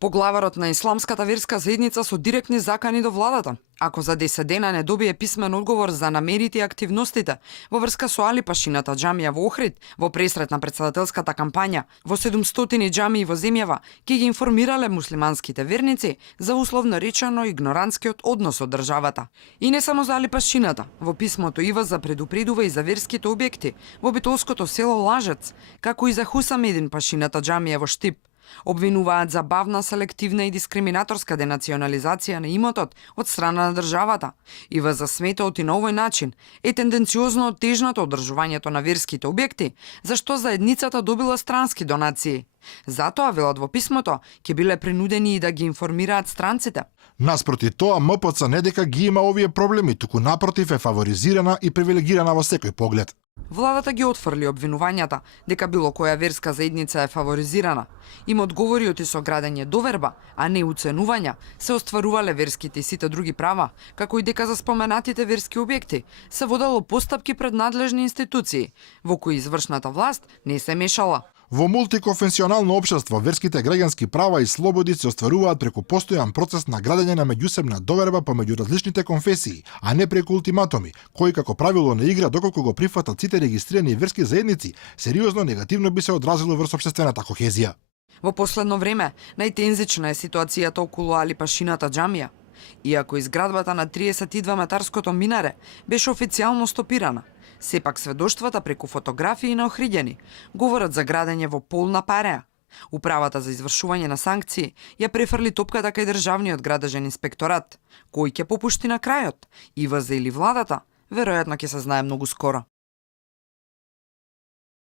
Поглаварот на Исламската верска заедница со директни закани до владата, ако за 10 дена не добие писмен одговор за намерите и активностите во врска со Али Пашината џамија во Охрид, во пресрет на претседателската кампања во 700 џамии во земјава, ќе ги информирале муслиманските верници за условно речено игнорантскиот однос од државата. И не само за Али Пашината, во писмото ИВАЗ предупредува и за верските објекти во битолското село Лажец, како и за Хусамедин Пашината џамија во Штип. Обвинуваат за бавна, селективна и дискриминаторска денационализација на имотот од страна на државата. И за сметот и на овој начин е тенденциозно оттежнато одржувањето на верските објекти, зашто заедницата добила странски донации. Затоа, велат во писмото, ќе биле принудени и да ги информираат странците. Наспроти тоа, МПЦ не дека ги има овие проблеми, туку напротив е фаворизирана и привилегирана во секој поглед. Владата ги отфрли обвинувањата дека било која верска заедница е фаворизирана. Им одговориот и со градење доверба, а не уценувања, се остварувале верските и сите други права, како и дека за споменатите верски објекти се водело постапки пред надлежни институции, во кои извршната власт не се мешала. Во мултиконфесионално општество верските граѓански права и слободи се остваруваат преку постојан процес на градење на меѓусебна доверба помеѓу различните конфесии, а не преку ултиматуми, кои како правило не игра доколку го прифатат сите регистрирани верски заедници, сериозно негативно би се одразило врз општествената кохезија. Во последно време, најтензична е ситуацијата околу Али Пашината џамија. Иако изградбата на 32-метарското минаре беше официјално стопирана, сепак сведоштвата преку фотографии на охриѓени говорат за градење во полна пареа. Управата за извршување на санкции ја префрли топката кај државниот градежен инспекторат, кој ќе попушти на крајот, и ВЗ или владата, веројатно ќе се знае многу скоро.